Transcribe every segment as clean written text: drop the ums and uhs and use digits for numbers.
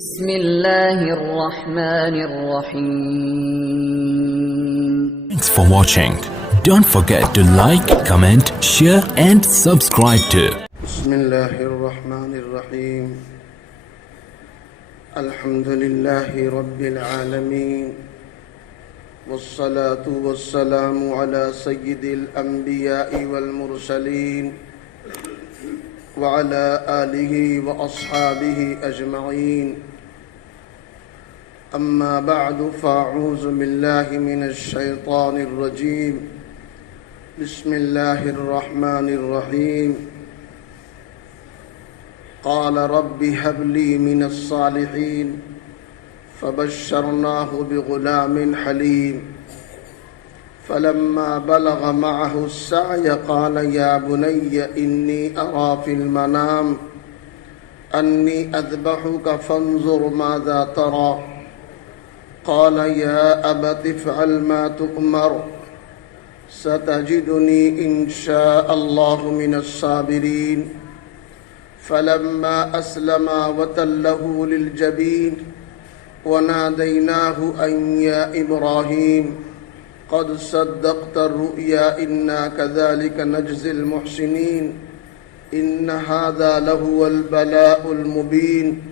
بسم الله الرحمن الرحيم. Thanks for watching. Don't forget to like, comment, share and subscribe to بسم الله الرحمن الرحيم. الحمد لله رب العالمين، والصلاة والسلام على سيد الأنبياء والمرسلين وعلى آله وأصحابه أجمعين. أما بعد فأعوذ بالله من الشيطان الرجيم. بسم الله الرحمن الرحيم. قال رب هب لي من الصالحين فبشرناه بغلام حليم. فلما بلغ معه السعي قال يا بني إني أرى في المنام أني أذبحك فانظر ماذا ترى. قال يا أبت افعل ما تؤمر ستجدني إن شاء الله من الصابرين. فلما أسلما وتله للجبين وناديناه أن يا إبراهيم قد صدقت الرؤيا إنا كذلك نجزي المحسنين. إن هذا لهو البلاء المبين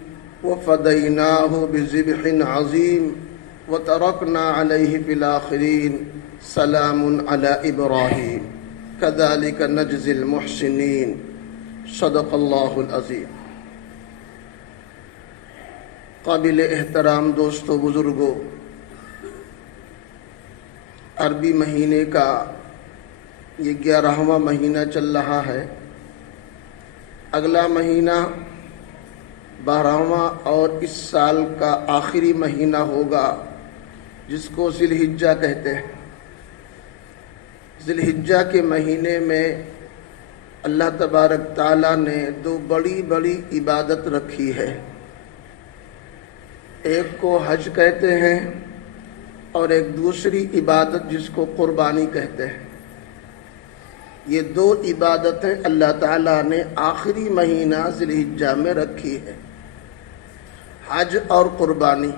وفديناه بذبح عظيم وتركنا عليه في الآخرين سلام على إبراهيم كذلك نجزي المحسنين. صدق اللہ العظیم. قابل احترام دوستو بزرگو، عربی مہینے کا یہ 11واں مہینہ چل رہا ہے. اگلا مہینہ 12واں اور اس سال کا آخری مہینہ ہوگا جس کو ذی الحجہ کہتے ہیں. ذی الحجہ کے مہینے میں اللہ تبارک تعالیٰ نے دو بڑی بڑی عبادت رکھی ہے. ایک کو حج کہتے ہیں اور ایک دوسری عبادت جس کو قربانی کہتے ہیں. یہ دو عبادتیں اللہ تعالیٰ نے آخری مہینہ ذی الحجہ میں رکھی ہے، حج اور قربانی.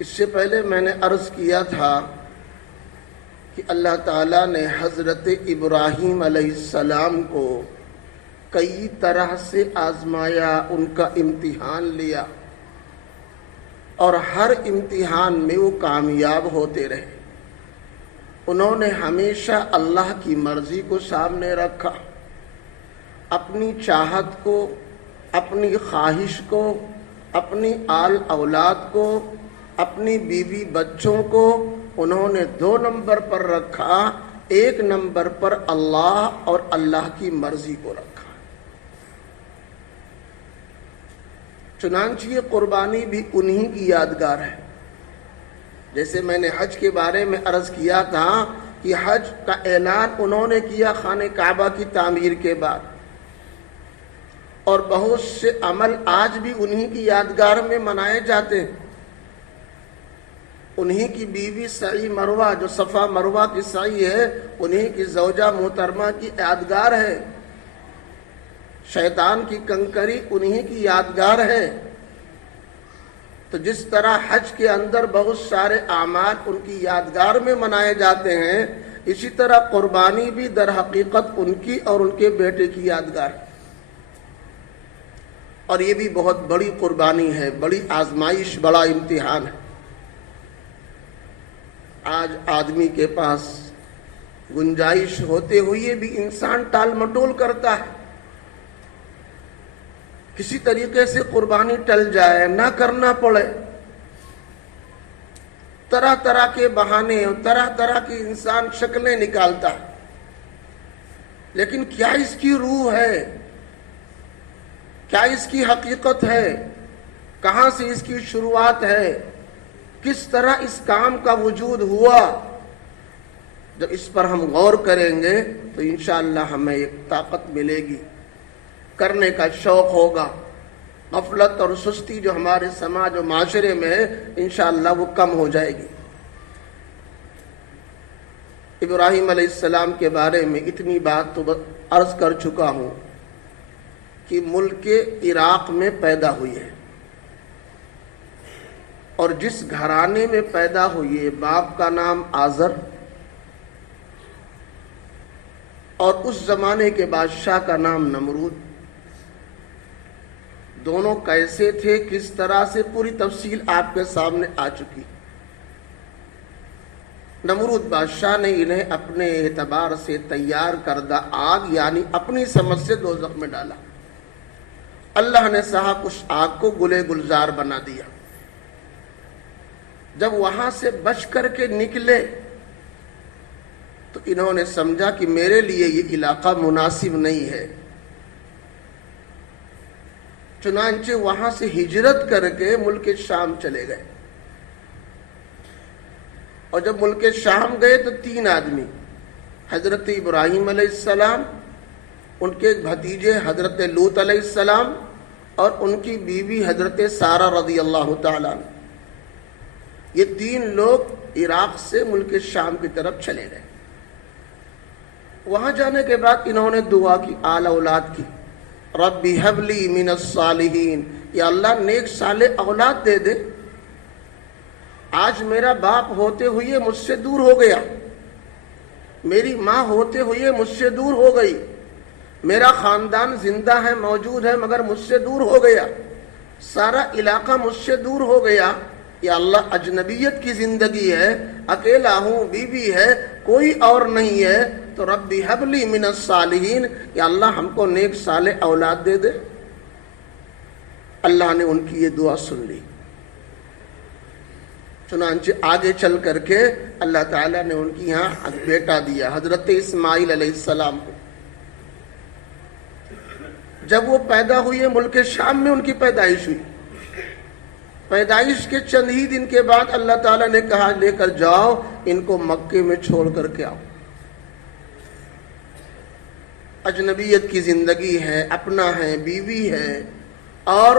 اس سے پہلے میں نے عرض کیا تھا کہ اللہ تعالیٰ نے حضرت ابراہیم علیہ السلام کو کئی طرح سے آزمایا، ان کا امتحان لیا اور ہر امتحان میں وہ کامیاب ہوتے رہے. انہوں نے ہمیشہ اللہ کی مرضی کو سامنے رکھا، اپنی چاہت کو، اپنی خواہش کو، اپنی آل اولاد کو، اپنی بیوی بچوں کو انہوں نے 2 نمبر پر رکھا، 1 نمبر پر اللہ اور اللہ کی مرضی کو رکھا. چنانچہ یہ قربانی بھی انہی کی یادگار ہے. جیسے میں نے حج کے بارے میں عرض کیا تھا کہ حج کا اعلان انہوں نے کیا خانہ کعبہ کی تعمیر کے بعد، اور بہت سے عمل آج بھی انہی کی یادگار میں منائے جاتے ہیں. انہی کی بیوی سعی مروہ جو صفا مروہ کی سعی ہے، انہی کی زوجہ محترمہ کی یادگار ہے. شیطان کی کنکری انہی کی یادگار ہے. تو جس طرح حج کے اندر بہت سارے اعمال ان کی یادگار میں منائے جاتے ہیں، اسی طرح قربانی بھی در حقیقت ان کی اور ان کے بیٹے کی یادگار ہے. اور یہ بھی بہت بڑی قربانی ہے، بڑی آزمائش، بڑا امتحان ہے. آج آدمی کے پاس گنجائش ہوتے ہوئے بھی انسان ٹال مٹول کرتا ہے. کسی طریقے سے قربانی ٹل جائے، نہ کرنا پڑے. طرح طرح کے بہانے اور طرح طرح کی انسان شکلیں نکالتا ہے. لیکن کیا اس کی روح ہے؟ کیا اس کی حقیقت ہے؟ کہاں سے اس کی شروعات ہے؟ کس طرح اس کام کا وجود ہوا؟ جب اس پر ہم غور کریں گے تو انشاءاللہ ہمیں ایک طاقت ملے گی، کرنے کا شوق ہوگا. غفلت اور سستی جو ہمارے سماج و معاشرے میں ہے انشاءاللہ وہ کم ہو جائے گی. ابراہیم علیہ السلام کے بارے میں اتنی بات تو عرض کر چکا ہوں. کہ ملک عراق میں پیدا ہوئی ہے، اور جس گھرانے میں پیدا ہوئی ہے باپ کا نام آزر اور اس زمانے کے بادشاہ کا نام نمرود، دونوں کیسے تھے، کس طرح سے، پوری تفصیل آپ کے سامنے آ چکی۔ نمرود بادشاہ نے انہیں اپنے اعتبار سے تیار کردہ آگ یعنی اپنی سمجھ سے دوزخ میں ڈالا۔ اللہ نے صاحب اس آگ کو گلے گلزار بنا دیا۔ جب وہاں سے بچ کر کے نکلے تو انہوں نے سمجھا کہ میرے لیے یہ علاقہ مناسب نہیں ہے، چنانچہ وہاں سے ہجرت کر کے ملک شام چلے گئے۔ اور جب ملک شام گئے تو 3 آدمی، حضرت ابراہیم علیہ السلام، ان کے بھتیجے حضرت لوط علیہ السلام اور ان کی بیوی حضرت سارہ رضی اللہ تعالیٰ عنہ، یہ 3 لوگ عراق سے ملک شام کی طرف چلے گئے۔ وہاں جانے کے بعد انہوں نے دعا کی، آل اولاد کی، رب ہب لی من الصالحین، یا اللہ نیک صالح اولاد دے دے۔ آج میرا باپ ہوتے ہوئے مجھ سے دور ہو گیا، میری ماں ہوتے ہوئے مجھ سے دور ہو گئی، میرا خاندان زندہ ہے، موجود ہے، مگر مجھ سے دور ہو گیا، سارا علاقہ مجھ سے دور ہو گیا۔ یا اللہ اجنبیت کی زندگی ہے، اکیلا ہوں، بیوی ہے، کوئی اور نہیں ہے، تو ربی حب لی من الصالحین، یا اللہ ہم کو نیک صالح اولاد دے دے۔ اللہ نے ان کی یہ دعا سن لی، چنانچہ آگے چل کر کے اللہ تعالیٰ نے ان کی یہاں بیٹا دیا، حضرت اسماعیل علیہ السلام کو۔ جب وہ پیدا ہوئے ملک شام میں ان کی پیدائش ہوئی، پیدائش کے چند ہی دن کے بعد اللہ تعالیٰ نے کہا لے کر جاؤ ان کو مکے میں چھوڑ کر کے آؤ۔ اجنبیت کی زندگی ہے، اپنا ہے، بیوی ہے، اور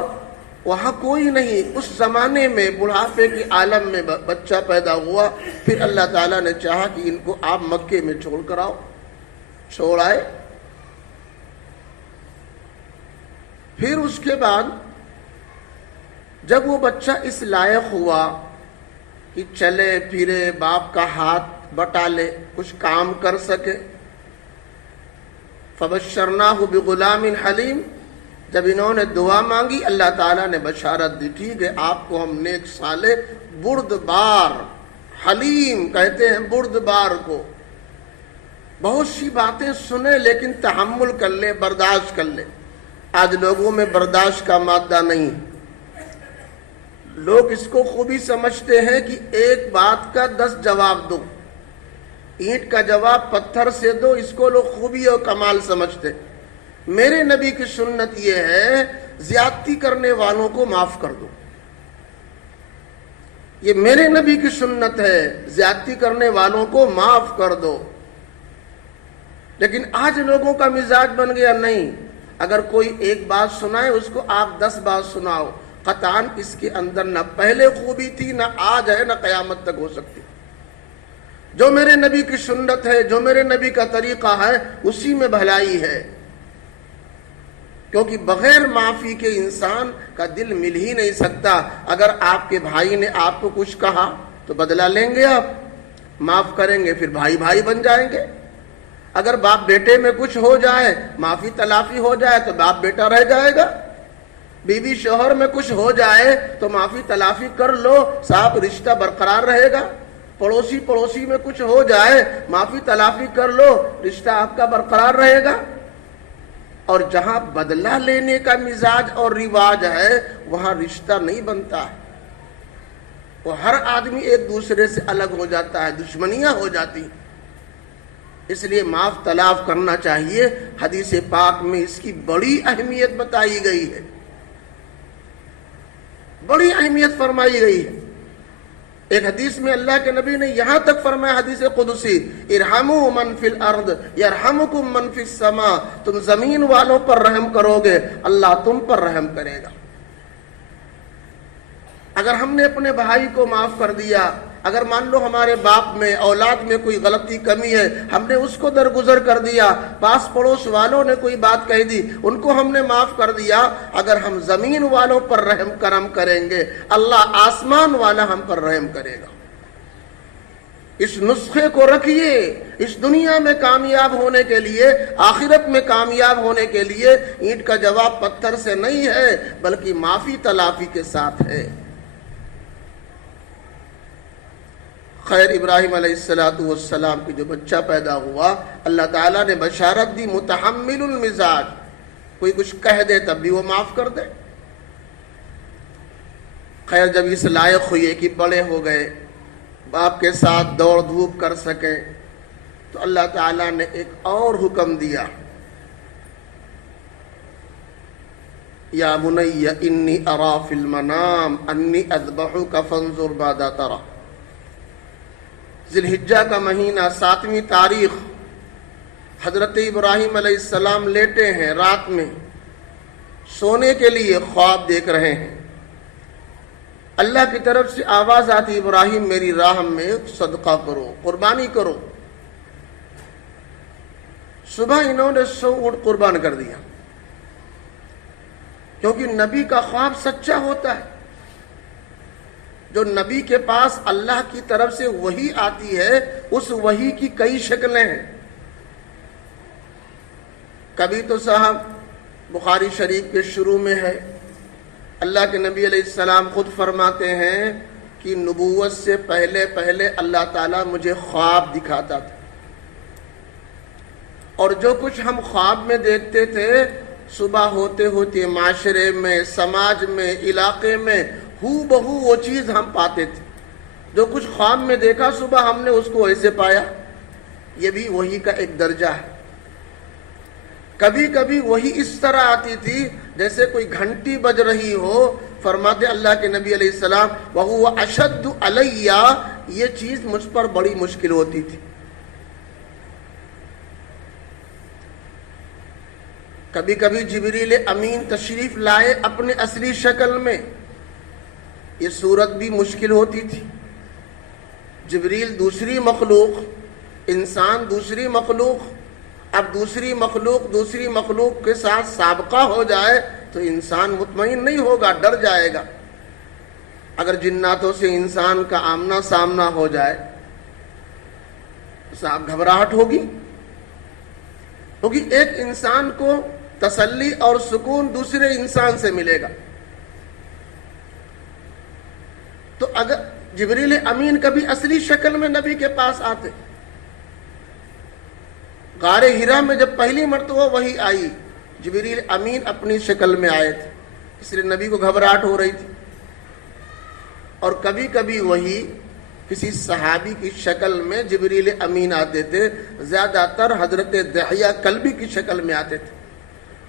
وہاں کوئی نہیں۔ اس زمانے میں بڑھاپے کے عالم میں بچہ پیدا ہوا، پھر اللہ تعالیٰ نے چاہا کہ ان کو آپ مکے میں چھوڑ کر آؤ، چھوڑ آئے۔ پھر اس کے بعد جب وہ بچہ اس لائق ہوا کہ چلے پھرے، باپ کا ہاتھ بٹا لے، کچھ کام کر سکے، فبشرناہ بغلام حلیم، جب انہوں نے دعا مانگی اللہ تعالیٰ نے بشارت دی، ٹھیک ہے آپ کو ہم نیک صالح بردبار، حلیم کہتے ہیں بردبار کو، بہت سی باتیں سنے لیکن تحمل کر لے، برداشت کر لے۔ آج لوگوں میں برداشت کا مادہ نہیں، لوگ اس کو خوبی سمجھتے ہیں کہ ایک بات کا 10 جواب دو، اینٹ کا جواب پتھر سے دو، اس کو لوگ خوبی اور کمال سمجھتے۔ میرے نبی کی سنت یہ ہے زیادتی کرنے والوں کو معاف کر دو، یہ میرے نبی کی سنت ہے، زیادتی کرنے والوں کو معاف کر دو۔ لیکن آج لوگوں کا مزاج بن گیا نہیں، اگر کوئی ایک بات سنائے اس کو آپ 10 بات سناؤ، قطعاً اس کے اندر نہ پہلے خوبی تھی، نہ آج ہے، نہ قیامت تک ہو سکتی۔ جو میرے نبی کی سنت ہے، جو میرے نبی کا طریقہ ہے، اسی میں بھلائی ہے، کیونکہ بغیر معافی کے انسان کا دل مل ہی نہیں سکتا۔ اگر آپ کے بھائی نے آپ کو کچھ کہا تو بدلہ لیں گے، آپ معاف کریں گے، پھر بھائی بھائی بن جائیں گے۔ اگر باپ بیٹے میں کچھ ہو جائے، معافی تلافی ہو جائے تو باپ بیٹا رہ جائے گا۔ بیوی شوہر میں کچھ ہو جائے تو معافی تلافی کر لو، صاحب رشتہ برقرار رہے گا۔ پڑوسی میں کچھ ہو جائے، معافی تلافی کر لو، رشتہ آپ کا برقرار رہے گا۔ اور جہاں بدلہ لینے کا مزاج اور رواج ہے وہاں رشتہ نہیں بنتا ہے، وہ ہر آدمی ایک دوسرے سے الگ ہو جاتا ہے، دشمنیاں ہو جاتی۔ اس لیے معاف تلاف کرنا چاہیے۔ حدیث پاک میں اس کی بڑی اہمیت بتائی گئی ہے، بڑی اہمیت فرمائی گئی ہے۔ ایک حدیث میں اللہ کے نبی نے یہاں تک فرمایا، حدیث قدسی، ارحموا من فی الارض یرحمکم من فی السماء، تم زمین والوں پر رحم کرو گے اللہ تم پر رحم کرے گا۔ اگر ہم نے اپنے بھائی کو معاف کر دیا، اگر مان لو ہمارے باپ میں اولاد میں کوئی غلطی کمی ہے، ہم نے اس کو درگزر کر دیا، پاس پڑوس والوں نے کوئی بات کہہ دی ان کو ہم نے معاف کر دیا، اگر ہم زمین والوں پر رحم کرم کریں گے اللہ آسمان والا ہم پر رحم کرے گا۔ اس نسخے کو رکھیے، اس دنیا میں کامیاب ہونے کے لیے، آخرت میں کامیاب ہونے کے لیے اینٹ کا جواب پتھر سے نہیں ہے بلکہ معافی تلافی کے ساتھ ہے۔ خیر، ابراہیم علیہ السلام کی جو بچہ پیدا ہوا اللہ تعالیٰ نے بشارت دی متحمل المزاج، کوئی کچھ کہہ دے تب بھی وہ معاف کر دے۔ خیر، جب اس لائق ہوئے کہ بڑے ہو گئے، باپ کے ساتھ دوڑ دھوپ کر سکے، تو اللہ تعالیٰ نے ایک اور حکم دیا، یا بنی انی ارا فی المنام انی اذبحک فانظر ماذا تری۔ ذی الحجہ کا مہینہ 7ویں تاریخ، حضرت ابراہیم علیہ السلام لیٹے ہیں، رات میں سونے کے لیے خواب دیکھ رہے ہیں، اللہ کی طرف سے آواز آتی ابراہیم میری راہ میں صدقہ کرو، قربانی کرو۔ صبح انہوں نے 100 اونٹ قربان کر دیا، کیونکہ نبی کا خواب سچا ہوتا ہے۔ جو نبی کے پاس اللہ کی طرف سے وحی آتی ہے اس وحی کی کئی شکلیں ہیں۔ کبھی تو صاحب بخاری شریف کے شروع میں ہے، اللہ کے نبی علیہ السلام خود فرماتے ہیں کہ نبوت سے پہلے پہلے اللہ تعالیٰ مجھے خواب دکھاتا تھا، اور جو کچھ ہم خواب میں دیکھتے تھے صبح ہوتے ہوتے معاشرے میں، سماج میں، علاقے میں ہو بہو وہ چیز ہم پاتے تھے۔ جو کچھ خواب میں دیکھا صبح ہم نے اس کو ایسے پایا، یہ بھی وحی کا ایک درجہ ہے۔ کبھی کبھی وہی اس طرح آتی تھی جیسے کوئی گھنٹی بج رہی ہو، فرماتے اللہ کے نبی علیہ السلام وَهُوَ أَشَدُّ عَلَيَّ، یہ چیز مجھ پر بڑی مشکل ہوتی تھی۔ کبھی کبھی جبریل امین تشریف لائے اپنے اصلی شکل میں، یہ صورت بھی مشکل ہوتی تھی۔ جبریل دوسری مخلوق، انسان دوسری مخلوق، اب دوسری مخلوق کے ساتھ سابقہ ہو جائے تو انسان مطمئن نہیں ہوگا، ڈر جائے گا۔ اگر جناتوں سے انسان کا آمنا سامنا ہو جائے تو صاحب گھبراہٹ ہوگی، کیونکہ ایک انسان کو تسلی اور سکون دوسرے انسان سے ملے گا۔ تو اگر جبریل امین کبھی اصلی شکل میں نبی کے پاس آتے، غار ہرا میں جب پہلی مرتبہ وحی آئی جبریل امین اپنی شکل میں آئے تھے، اس لیے نبی کو گھبراہٹ ہو رہی تھی۔ اور کبھی کبھی وحی کسی صحابی کی شکل میں جبریل امین آتے تھے، زیادہ تر حضرت دحیہ کلبی کی شکل میں آتے تھے،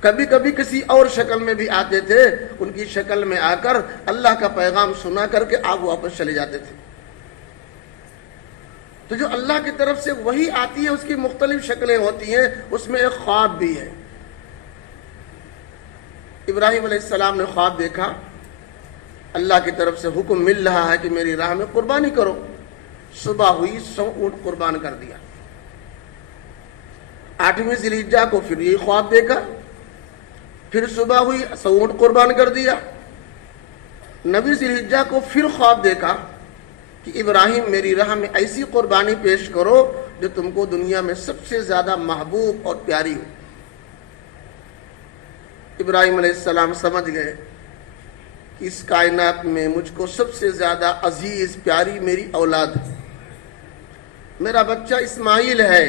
کبھی کبھی کسی اور شکل میں بھی آتے تھے، ان کی شکل میں آ کر اللہ کا پیغام سنا کر کے آپ واپس چلے جاتے تھے۔ تو جو اللہ کی طرف سے وحی آتی ہے اس کی مختلف شکلیں ہوتی ہیں، اس میں ایک خواب بھی ہے۔ ابراہیم علیہ السلام نے خواب دیکھا، اللہ کی طرف سے حکم مل رہا ہے کہ میری راہ میں قربانی کرو۔ صبح ہوئی 100 اونٹ قربان کر دیا۔ 8ویں ذی الحجہ کو پھر یہ خواب دیکھا، پھر صبح ہوئی 100 اونٹ قربان کر دیا۔ 9ویں ذی الحجہ کو پھر خواب دیکھا کہ ابراہیم میری راہ میں ایسی قربانی پیش کرو جو تم کو دنیا میں سب سے زیادہ محبوب اور پیاری ہو۔ ابراہیم علیہ السلام سمجھ گئے کہ اس کائنات میں مجھ کو سب سے زیادہ عزیز پیاری میری اولاد ہے، میرا بچہ اسماعیل ہے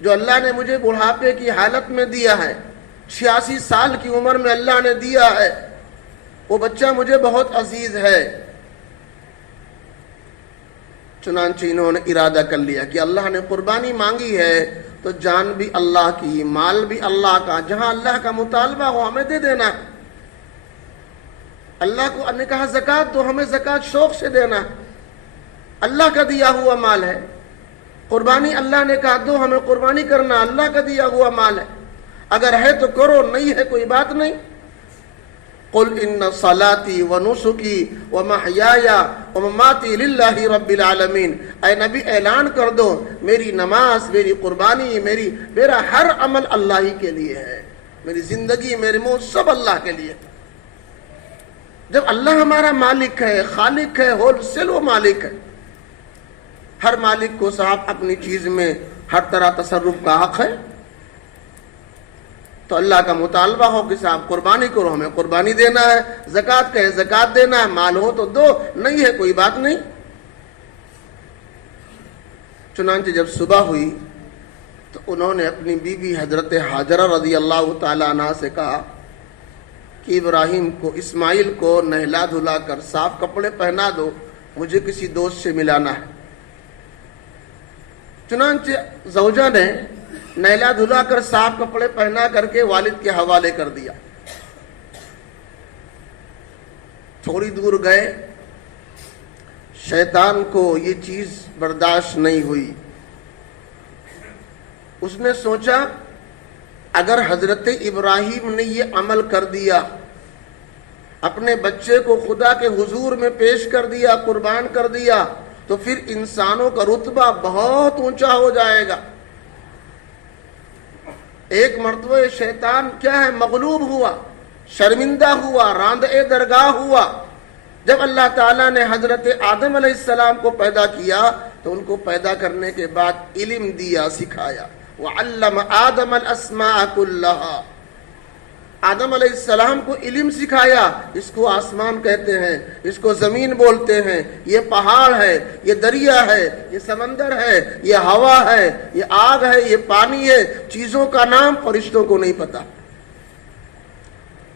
جو اللہ نے مجھے بڑھاپے کی حالت میں دیا ہے، 86 سال کی عمر میں اللہ نے دیا ہے، وہ بچہ مجھے بہت عزیز ہے۔ چنانچہ انہوں نے ارادہ کر لیا کہ اللہ نے قربانی مانگی ہے تو جان بھی اللہ کی، مال بھی اللہ کا، جہاں اللہ کا مطالبہ ہو ہمیں دے دینا۔ اللہ کو نے کہا زکوٰۃ دو، ہمیں زکوٰۃ شوق سے دینا، اللہ کا دیا ہوا مال ہے۔ قربانی اللہ نے کہا دو، ہمیں قربانی کرنا، اللہ کا دیا ہوا مال ہے، اگر ہے تو کرو، نہیں ہے کوئی بات نہیں۔ قل ان صلاتی و نسکی و محیای و مماتی للہ رب العالمین، اے نبی اعلان کر دو میری نماز، میری قربانی، میرا ہر عمل اللہ ہی کے لیے ہے، میری زندگی، میرے موت سب اللہ کے لیے۔ جب اللہ ہمارا مالک ہے، خالق ہے، ہول سیل وہ مالک ہے، ہر مالک کو صاحب اپنی چیز میں ہر طرح تصرف کا حق ہے، تو اللہ کا مطالبہ ہو کہ صاحب قربانی کرو، ہمیں قربانی دینا ہے، زکوٰۃ کہے زکوٰۃ دینا ہے، مال ہو تو دو، نہیں ہے کوئی بات نہیں۔ چنانچہ جب صبح ہوئی تو انہوں نے اپنی بیوی حضرت ہاجرہ رضی اللہ تعالی عنہ سے کہا کہ ابراہیم کو، اسماعیل کو نہلا دھلا کر صاف کپڑے پہنا دو، مجھے کسی دوست سے ملانا ہے۔ چنانچہ زوجہ نے نہلا دھلا کر صاف کپڑے پہنا کر کے والد کے حوالے کر دیا۔ تھوڑی دور گئے، شیطان کو یہ چیز برداشت نہیں ہوئی، اس نے سوچا اگر حضرت ابراہیم نے یہ عمل کر دیا، اپنے بچے کو خدا کے حضور میں پیش کر دیا، قربان کر دیا، تو پھر انسانوں کا رتبہ بہت اونچا ہو جائے گا۔ ایک مرتبہ شیطان کیا ہے، مغلوب ہوا، شرمندہ ہوا، راندہ درگاہ ہوا۔ جب اللہ تعالیٰ نے حضرت آدم علیہ السلام کو پیدا کیا تو ان کو پیدا کرنے کے بعد علم دیا، سکھایا، وَعَلَّمَ آدَمَ الْأَسْمَاءَ كُلَّهَا، آدم علیہ السلام کو علم سکھایا، اس کو آسمان کہتے ہیں، اس کو زمین بولتے ہیں، یہ پہاڑ ہے، یہ دریا ہے، یہ سمندر ہے، یہ ہوا ہے، یہ آگ ہے، یہ پانی ہے، چیزوں کا نام فرشتوں کو نہیں پتا،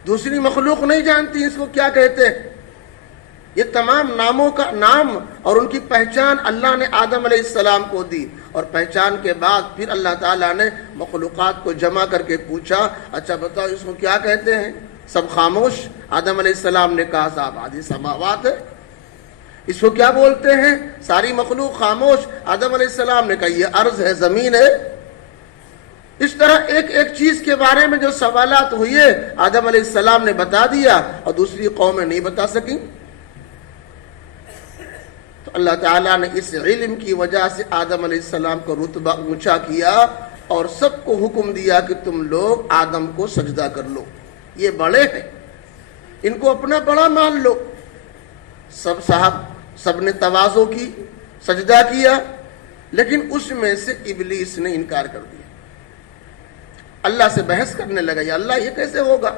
دوسری مخلوق نہیں جانتی اس کو کیا کہتے ہیں۔ یہ تمام ناموں کا نام اور ان کی پہچان اللہ نے آدم علیہ السلام کو دی، اور پہچان کے بعد پھر اللہ تعالیٰ نے مخلوقات کو جمع کر کے پوچھا، اچھا بتاؤ اس کو کیا کہتے ہیں؟ سب خاموش۔ آدم علیہ السلام نے کہا صاحب آدھی سماوات ہے۔ اس کو کیا بولتے ہیں؟ ساری مخلوق خاموش۔ آدم علیہ السلام نے کہا یہ ارض ہے، زمین ہے۔ اس طرح ایک ایک چیز کے بارے میں جو سوالات ہوئے آدم علیہ السلام نے بتا دیا اور دوسری قومیں نہیں بتا سکیں۔ تو اللہ تعالیٰ نے اس علم کی وجہ سے آدم علیہ السلام کو رتبہ اونچا کیا اور سب کو حکم دیا کہ تم لوگ آدم کو سجدہ کر لو، یہ بڑے ہیں، ان کو اپنا بڑا مان لو۔ سب نے تواضع کی، سجدہ کیا، لیکن اس میں سے ابلیس نے انکار کر دیا، اللہ سے بحث کرنے لگا، یا اللہ یہ کیسے ہوگا؟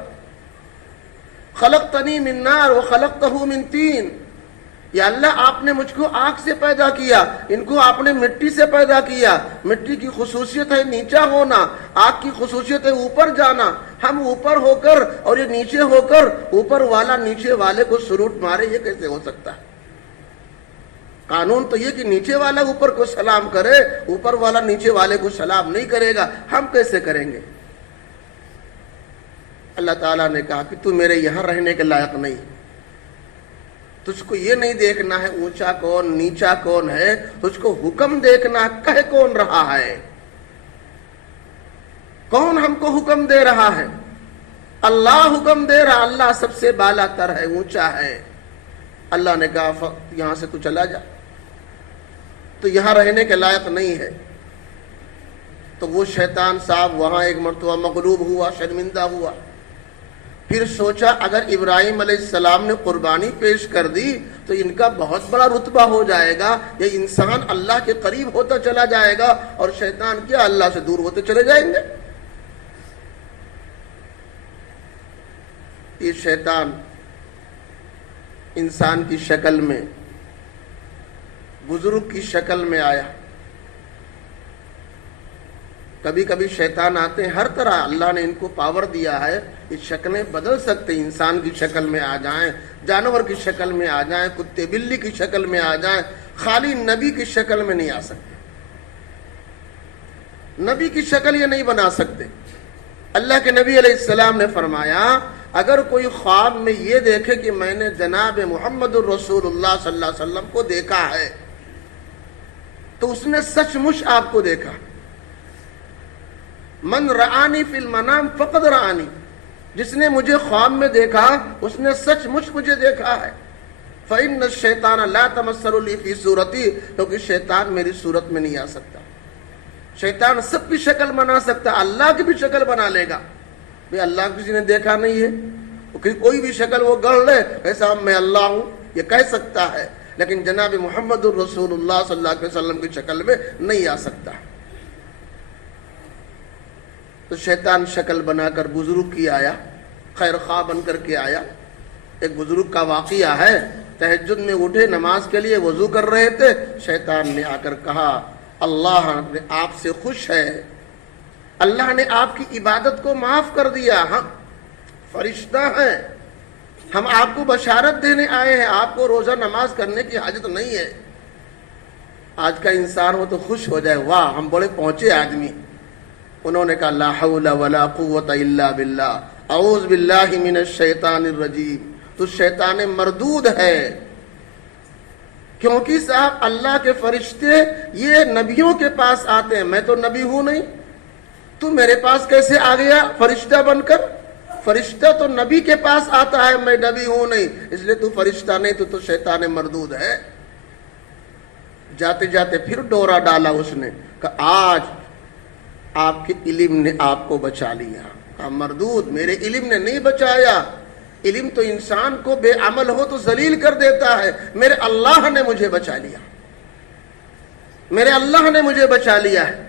خلقتنی من نار وخلقتہ من طین، یا اللہ آپ نے مجھ کو آگ سے پیدا کیا، ان کو آپ نے مٹی سے پیدا کیا۔ مٹی کی خصوصیت ہے نیچا ہونا، آگ کی خصوصیت ہے اوپر جانا، ہم اوپر ہو کر اور یہ نیچے ہو کر اوپر والا نیچے والے کو سلوٹ مارے، یہ کیسے ہو سکتا ہے؟ قانون تو یہ کہ نیچے والا اوپر کو سلام کرے، اوپر والا نیچے والے کو سلام نہیں کرے گا، ہم کیسے کریں گے؟ اللہ تعالیٰ نے کہا کہ تو میرے یہاں رہنے کے لائق نہیں، تجھ کو یہ نہیں دیکھنا ہے اونچا کون نیچا کون ہے، تجھ کو حکم دیکھنا ہے کہہ کون رہا ہے، کون ہم کو حکم دے رہا ہے؟ اللہ حکم دے رہا، اللہ سب سے بالا تر ہے، اونچا ہے۔ اللہ نے کہا یہاں سے تو چلا جا، تو یہاں رہنے کے لائق نہیں ہے۔ تو وہ شیطان صاحب وہاں ایک مرتبہ مغلوب ہوا، شرمندہ ہوا، پھر سوچا اگر ابراہیم علیہ السلام نے قربانی پیش کر دی تو ان کا بہت بڑا رتبہ ہو جائے گا، یہ انسان اللہ کے قریب ہوتا چلا جائے گا اور شیطان کیا اللہ سے دور ہوتے چلے جائیں گے۔ یہ شیطان انسان کی شکل میں، بزرگ کی شکل میں آیا۔ کبھی کبھی شیطان آتے ہیں، ہر طرح اللہ نے ان کو پاور دیا ہے، یہ شکلیں بدل سکتے، انسان کی شکل میں آ جائیں، جانور کی شکل میں آ جائیں، کتے بلی کی شکل میں آ جائیں، خالی نبی کی شکل میں نہیں آ سکتے، نبی کی شکل یہ نہیں بنا سکتے۔ اللہ کے نبی علیہ السلام نے فرمایا اگر کوئی خواب میں یہ دیکھے کہ میں نے جناب محمد الرسول اللہ صلی اللہ علیہ وسلم کو دیکھا ہے تو اس نے سچ مچ آپ کو دیکھا۔ من رآنی فی المنام فقد رآنی، جس نے مجھے خواب میں دیکھا اس نے سچ مچ مجھے دیکھا ہے. فَإِنَّ الشَّيْطَانَ لَا تَمَثَّلُ لِي فِي صُورَتِي، کیونکہ شیطان میری صورت میں نہیں آ سکتا. شیطان سب کی شکل بنا سکتا، اللہ کی بھی شکل بنا لے گا. بھئی اللہ کسی نے دیکھا نہیں ہے، کوئی بھی شکل وہ گڑھ لے ایسا میں اللہ ہوں یہ کہہ سکتا ہے، لیکن جناب محمد الرسول اللہ صلی اللہ علیہ وسلم کی شکل میں نہیں آ سکتا. تو شیطان شکل بنا کر بزرگ کی آیا، خیر خواہ بن کر کے آیا. ایک بزرگ کا واقعہ ہے، تہجد میں اٹھے، نماز کے لیے وضو کر رہے تھے، شیطان نے آ کر کہا اللہ نے آپ سے خوش ہے، اللہ نے آپ کی عبادت کو معاف کر دیا، ہم فرشتہ ہیں، ہم آپ کو بشارت دینے آئے ہیں، آپ کو روزہ نماز کرنے کی حاجت نہیں ہے. آج کا انسان ہو تو خوش ہو جائے، واہ ہم بڑے پہنچے آدمی. انہوں نے کہا لا حول ولا قوت الا باللہ، اعوذ باللہ من الشیطان الرجیم. تو شیطان مردود ہے، کیونکہ صاحب اللہ کے فرشتے یہ نبیوں کے پاس آتے ہیں، میں تو نبی ہوں نہیں، تو میرے پاس کیسے آ گیا فرشتہ بن کر؟ فرشتہ تو نبی کے پاس آتا ہے، میں نبی ہوں نہیں، اس لیے تو فرشتہ نہیں، تو شیطان مردود ہے. جاتے جاتے پھر ڈورا ڈالا اس نے، کہ آج آپ کے علم نے آپ کو بچا لیا. کہا مردود، میرے علم نے نہیں بچایا، علم تو انسان کو بے عمل ہو تو ذلیل کر دیتا ہے، میرے اللہ نے مجھے بچا لیا، میرے اللہ نے مجھے بچا لیا ہے.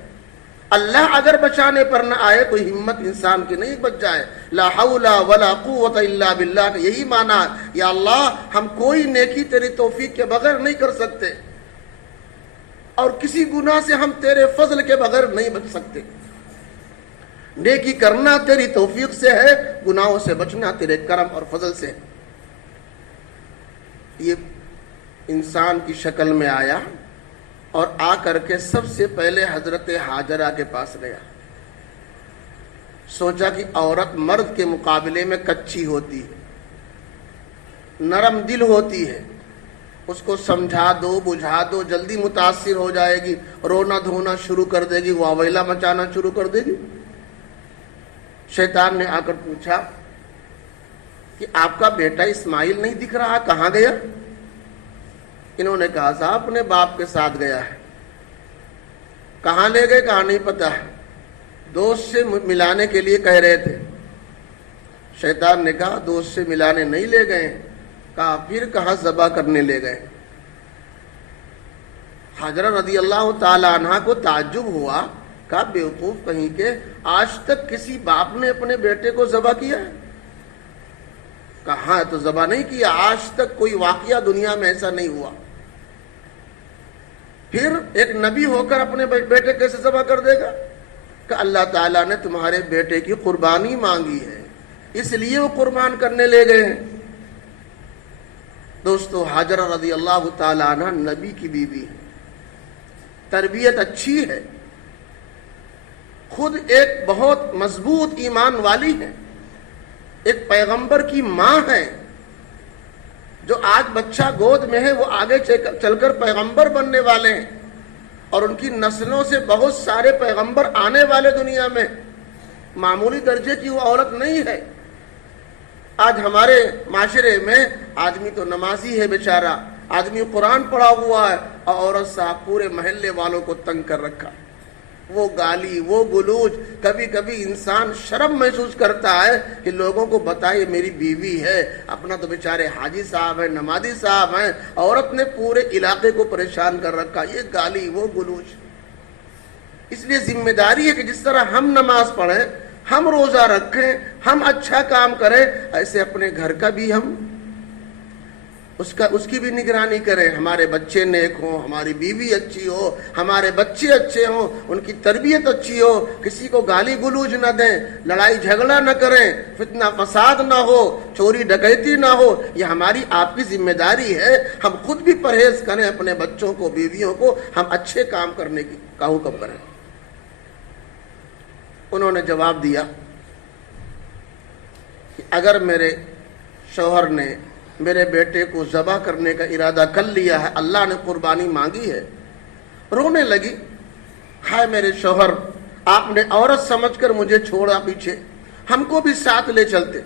اللہ اگر بچانے پر نہ آئے کوئی ہمت انسان کی نہیں بچ جائے. لا حول ولا قوت الا باللہ کا یہی معنی ہے، یا اللہ ہم کوئی نیکی تیری توفیق کے بغیر نہیں کر سکتے، اور کسی گناہ سے ہم تیرے فضل کے بغیر نہیں بچ سکتے. نیکی کرنا تیری توفیق سے ہے، گناہوں سے بچنا تیرے کرم اور فضل سے. یہ انسان کی شکل میں آیا اور آ کر کے سب سے پہلے حضرت ہاجرہ کے پاس گیا. سوچا کہ عورت مرد کے مقابلے میں کچی ہوتی ہے، نرم دل ہوتی ہے، اس کو سمجھا دو بجھا دو جلدی متاثر ہو جائے گی، رونا دھونا شروع کر دے گی، واویلا مچانا شروع کر دے گی. شیطان نے آ کر پوچھا کہ آپ کا بیٹا اسماعیل نہیں دکھ رہا، کہاں گیا؟ انہوں نے کہا صاحب اپنے باپ کے ساتھ گیا ہے. کہاں لے گئے کہاں نہیں پتا ہے، دوست سے ملانے کے لیے کہہ رہے تھے. شیطان نے کہا دوست سے ملانے نہیں لے گئے. کہا پھر کہاں ذبح کرنے لے گئے؟ حاجرہ رضی اللہ تعالی عنہ کو تعجب ہوا، کہا بیوقوف کہیں کہ آج تک کسی باپ نے اپنے بیٹے کو ذبح کیا ہے؟ کہاں تو ذبح نہیں کیا، آج تک کوئی واقعہ دنیا میں ایسا نہیں ہوا. پھر ایک نبی ہو کر اپنے بیٹے کیسے ذبح کر دے گا؟ کہ اللہ تعالیٰ نے تمہارے بیٹے کی قربانی مانگی ہے، اس لیے وہ قربان کرنے لے گئے ہیں. دوستو حاجرہ رضی اللہ تعالیٰ عنہ نبی کی بیوی ہے، تربیت اچھی ہے، خود ایک بہت مضبوط ایمان والی ہے، ایک پیغمبر کی ماں ہے. جو آج بچہ گود میں ہے وہ آگے چل کر پیغمبر بننے والے ہیں، اور ان کی نسلوں سے بہت سارے پیغمبر آنے والے دنیا میں. معمولی درجے کی وہ عورت نہیں ہے. آج ہمارے معاشرے میں آدمی تو نمازی ہے بیچارہ، آدمی قرآن پڑھا ہوا ہے، اور عورت صاحب پورے محلے والوں کو تنگ کر رکھا. وہ گالی وہ گلوچ، کبھی کبھی انسان شرم محسوس کرتا ہے کہ لوگوں کو بتائے میری بیوی ہے، اپنا تو بیچارے حاجی صاحب ہیں، نمازی صاحب ہیں، عورت نے پورے علاقے کو پریشان کر رکھا، یہ گالی وہ گلوچ. اس لیے ذمہ داری ہے کہ جس طرح ہم نماز پڑھیں، ہم روزہ رکھیں، ہم اچھا کام کریں، ایسے اپنے گھر کا بھی ہم اس کی بھی نگرانی کریں. ہمارے بچے نیک ہوں، ہماری بیوی اچھی ہو، ہمارے بچے اچھے ہوں، ان کی تربیت اچھی ہو، کسی کو گالی گلوچ نہ دیں، لڑائی جھگڑا نہ کریں، فتنہ فساد نہ ہو، چوری ڈکیتی نہ ہو. یہ ہماری آپ کی ذمہ داری ہے. ہم خود بھی پرہیز کریں، اپنے بچوں کو بیویوں کو ہم اچھے کام کرنے کا حکم کریں. انہوں نے جواب دیا کہ اگر میرے شوہر نے میرے بیٹے کو ذبح کرنے کا ارادہ کر لیا ہے، اللہ نے قربانی مانگی ہے. رونے لگی، ہائے میرے شوہر، آپ نے عورت سمجھ کر مجھے چھوڑا پیچھے، ہم کو بھی ساتھ لے چلتے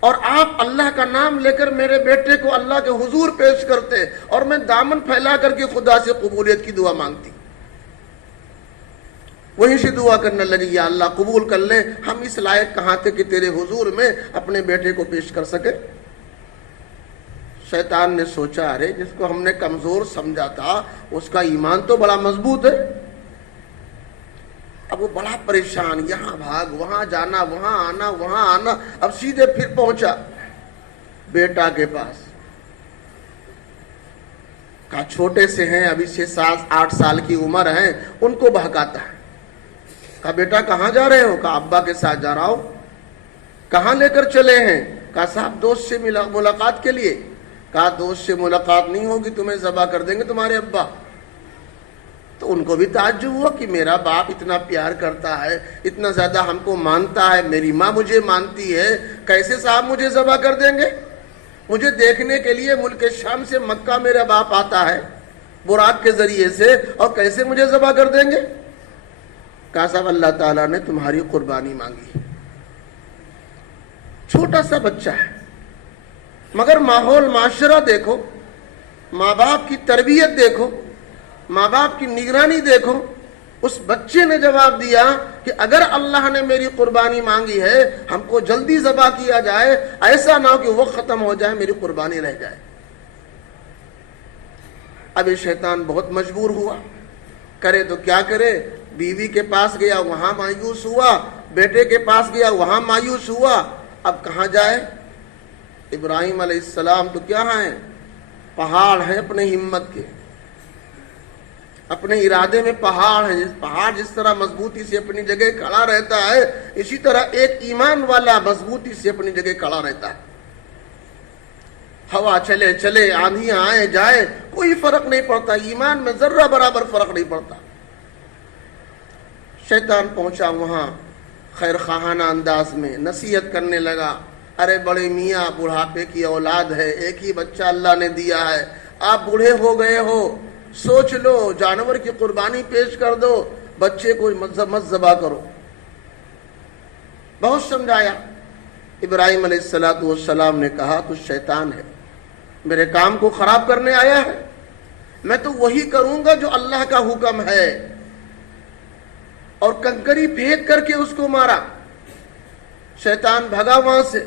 اور آپ اللہ کا نام لے کر میرے بیٹے کو اللہ کے حضور پیش کرتے اور میں دامن پھیلا کر کے خدا سے قبولیت کی دعا مانگتی. وہیں سے دعا کرنے لگی یا اللہ قبول کر لے, ہم اس لائق کہاں تھے کہ تیرے حضور میں اپنے بیٹے کو پیش کر سکے. شیطان نے سوچا ارے جس کو ہم نے کمزور سمجھا تھا اس کا ایمان تو بڑا مضبوط ہے. اب وہ بڑا پریشان, یہاں بھاگ وہاں جانا وہاں آنا وہاں آنا. اب سیدھے پھر پہنچا بیٹا کے پاس. کہا چھوٹے سے ہیں, ابھی 6-8 سال کی عمر ہے, ان کو بہکاتا ہے. کہا بیٹا کہاں جا رہے ہو؟ کہا ابا کے ساتھ جا رہا ہوں. کہاں لے کر چلے ہیں؟ کہا صاحب دوست سے ملاقات کے لیے. کہا دوست سے ملاقات نہیں ہوگی, تمہیں ذبح کر دیں گے تمہارے ابا. تو ان کو بھی تعجب ہوا کہ میرا باپ اتنا پیار کرتا ہے, اتنا زیادہ ہم کو مانتا ہے, میری ماں مجھے مانتی ہے, کیسے صاحب مجھے ذبح کر دیں گے؟ مجھے دیکھنے کے لیے ملک شام سے مکہ میرا باپ آتا ہے براق کے ذریعے سے, اور کیسے مجھے ذبح کر دیں گے؟ کہا صاحب اللہ تعالیٰ نے تمہاری قربانی مانگی. چھوٹا سا بچہ ہے مگر ماحول معاشرہ دیکھو, ماں باپ کی تربیت دیکھو, ماں باپ کی نگرانی دیکھو. اس بچے نے جواب دیا کہ اگر اللہ نے میری قربانی مانگی ہے ہم کو جلدی ذبح کیا جائے, ایسا نہ ہو کہ وقت ختم ہو جائے میری قربانی رہ جائے. اب یہ شیطان بہت مجبور ہوا, کرے تو کیا کرے. بیوی کے پاس گیا وہاں مایوس ہوا, بیٹے کے پاس گیا وہاں مایوس ہوا. اب کہاں جائے؟ ابراہیم علیہ السلام تو کیا ہیں, پہاڑ ہیں اپنے ہمت کے, اپنے ارادے میں پہاڑ ہیں. پہاڑ جس طرح مضبوطی سے اپنی جگہ کھڑا رہتا ہے, اسی طرح ایک ایمان والا مضبوطی سے اپنی جگہ کھڑا رہتا ہے. ہوا چلے چلے, آندھیاں آئے جائے, کوئی فرق نہیں پڑتا, ایمان میں ذرہ برابر فرق نہیں پڑتا. شیطان پہنچا وہاں خیر خواہانہ انداز میں نصیحت کرنے لگا. ارے بڑے میاں, بڑھاپے کی اولاد ہے, ایک ہی بچہ اللہ نے دیا ہے, آپ بوڑھے ہو گئے ہو, سوچ لو, جانور کی قربانی پیش کر دو, بچے کو مت ذبح کرو. بہت سمجھایا. ابراہیم علیہ السلام نے کہا تو شیطان ہے, میرے کام کو خراب کرنے آیا ہے, میں تو وہی کروں گا جو اللہ کا حکم ہے. اور کنکری پھینک کر کے اس کو مارا. شیطان بھگا وہاں سے.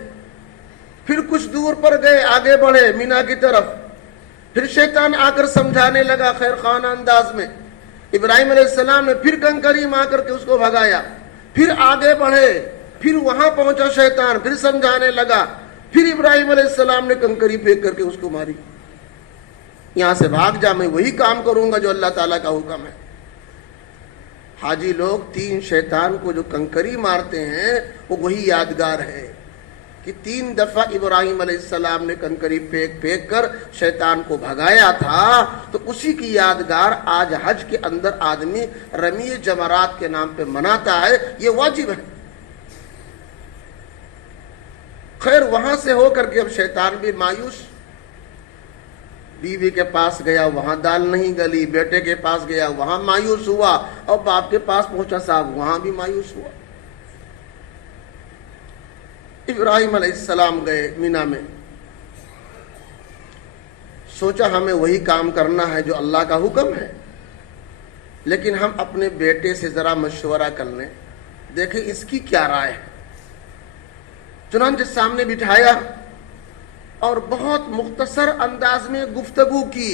پھر کچھ دور پر گئے, آگے بڑھے مینا کی طرف. پھر شیطان آ کر سمجھانے لگا خیر خواہانہ انداز میں. ابراہیم علیہ السلام نے پھر کنکری مار کر کے اس کو بھگایا. پھر آگے بڑھے, پھر وہاں پہنچا شیطان, پھر سمجھانے لگا. پھر ابراہیم علیہ السلام نے کنکری پھینک کر کے اس کو ماری. یہاں سے بھاگ جا, میں وہی کام کروں گا جو اللہ تعالیٰ کا حکم ہے. حاجی لوگ 3 شیطان کو جو کنکری مارتے ہیں وہ وہی یادگار ہے کہ 3 دفعہ ابراہیم علیہ السلام نے کنکری پھینک کر شیطان کو بھگایا تھا. تو اسی کی یادگار آج حج کے اندر آدمی رمی جمرات کے نام پہ مناتا ہے, یہ واجب ہے. خیر وہاں سے ہو کر کے اب شیطان بھی مایوس. بیوی کے پاس گیا وہاں دال نہیں گلی, بیٹے کے پاس گیا وہاں مایوس ہوا, اور باپ کے پاس پہنچا صاحب وہاں بھی مایوس ہوا. ابراہیم علیہ السلام گئے مینا میں, سوچا ہمیں وہی کام کرنا ہے جو اللہ کا حکم ہے, لیکن ہم اپنے بیٹے سے ذرا مشورہ کر لیں, دیکھیں اس کی کیا رائے ہے. چنانچہ سامنے بٹھایا اور بہت مختصر انداز میں گفتگو کی.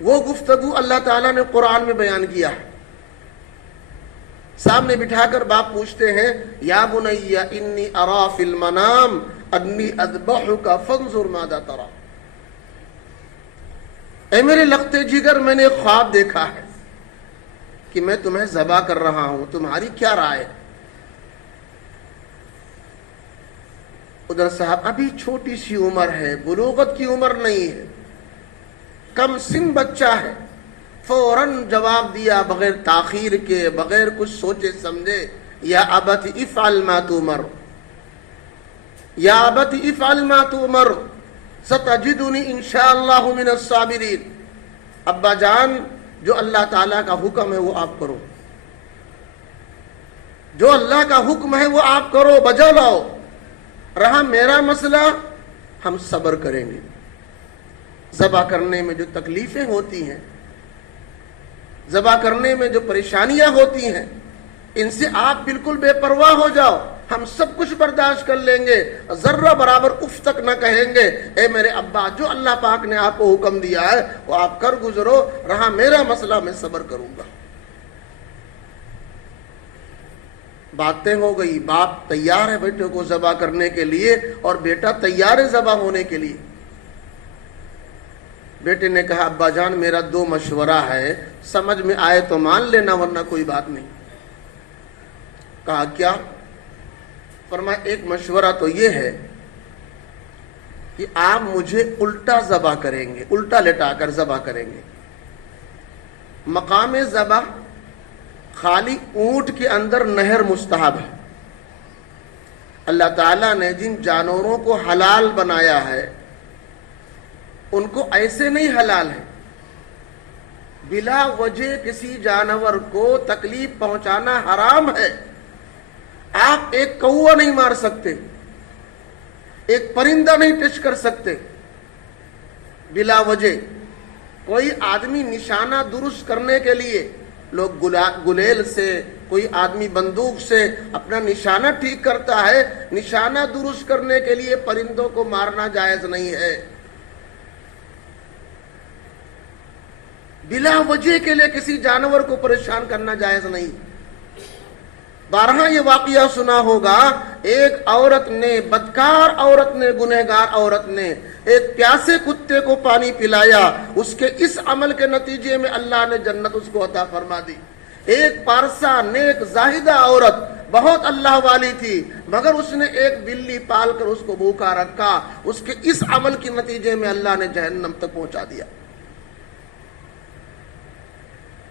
وہ گفتگو اللہ تعالیٰ نے قرآن میں بیان کیا ہے. سامنے بٹھا کر باپ پوچھتے ہیں یا بنی انی ارا فی المنام انی اذبحک فانظر ماذا تری. اے میرے لختے جگر, میں نے خواب دیکھا ہے کہ میں تمہیں ذبح کر رہا ہوں, تمہاری کیا رائے؟ ادھر صاحب ابھی چھوٹی سی عمر ہے, بلوغت کی عمر نہیں ہے, کم سن بچہ ہے. فوراً جواب دیا بغیر تاخیر کے, بغیر کچھ سوچے سمجھے, یا ابت افعل ما تؤمر, یا ابت افعل ما تؤمر ستجدنی انشاءاللہ من الصابرین. ابا جان جو اللہ تعالیٰ کا حکم ہے وہ آپ کرو, جو اللہ کا حکم ہے وہ آپ کرو، بجا لاؤ. رہا میرا مسئلہ، ہم صبر کریں گے. ذبح کرنے میں جو تکلیفیں ہوتی ہیں، ذبح کرنے میں جو پریشانیاں ہوتی ہیں، ان سے آپ بالکل بے پرواہ ہو جاؤ. ہم سب کچھ برداشت کر لیں گے، ذرہ برابر اف تک نہ کہیں گے. اے میرے ابا، جو اللہ پاک نے آپ کو حکم دیا ہے وہ آپ کر گزرو، رہا میرا مسئلہ میں صبر کروں گا. باتیں ہو گئی. باپ تیار ہے بیٹے کو ذبح کرنے کے لیے اور بیٹا تیار ہے ذبح ہونے کے لیے. بیٹے نے کہا ابا جان میرا 2 مشورہ ہے، سمجھ میں آئے تو مان لینا ورنہ کوئی بات نہیں. کہا کیا؟ فرمایا ایک مشورہ تو یہ ہے کہ آپ مجھے الٹا ذبح کریں گے، الٹا لٹا کر ذبح کریں گے. مقام ذبح خالی اونٹ کے اندر نہر مستحب ہے. اللہ تعالیٰ نے جن جانوروں کو حلال بنایا ہے ان کو ایسے نہیں حلال ہے. بلا وجہ کسی جانور کو تکلیف پہنچانا حرام ہے. آپ ایک کوا نہیں مار سکتے، ایک پرندہ نہیں ٹچ کر سکتے بلا وجہ. کوئی آدمی نشانہ درست کرنے کے لیے لوگ گلیل سے، کوئی آدمی بندوق سے اپنا نشانہ ٹھیک کرتا ہے. نشانہ درست کرنے کے لیے پرندوں کو مارنا جائز نہیں ہے. بلا وجہ کے لیے کسی جانور کو پریشان کرنا جائز نہیں. بارہا یہ واقعہ سنا ہوگا، ایک عورت نے، بدکار عورت نے، گنہگار عورت نے ایک پیاسے کتے کو پانی پلایا. اس کے اس عمل کے نتیجے میں اللہ نے جنت اس کو عطا فرما دی. ایک پارسا نیک زاہدہ عورت، بہت اللہ والی تھی، مگر اس نے ایک بلی پال کر اس کو بھوکا رکھا. اس کے اس عمل کے نتیجے میں اللہ نے جہنم تک پہنچا دیا.